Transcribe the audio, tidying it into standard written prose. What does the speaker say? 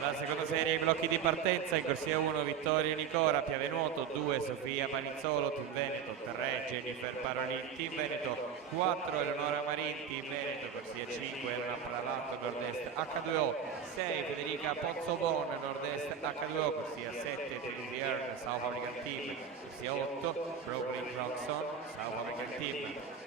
La seconda serie ai blocchi di partenza, in corsia 1 Vittorio Nicora, Piave Nuoto, 2 Sofia Panizzolo, Team Veneto, 3 Jennifer Parolin, Team Veneto, 4 Eleonora Marin, Team Veneto, corsia 5 Elena Pralato, Nord-Est H2O, 6 Federica Pozzobon, Nord-Est H2O, corsia 7 Trivierne, South African Team, corsia 8 Brooklyn Roxon, South African Team.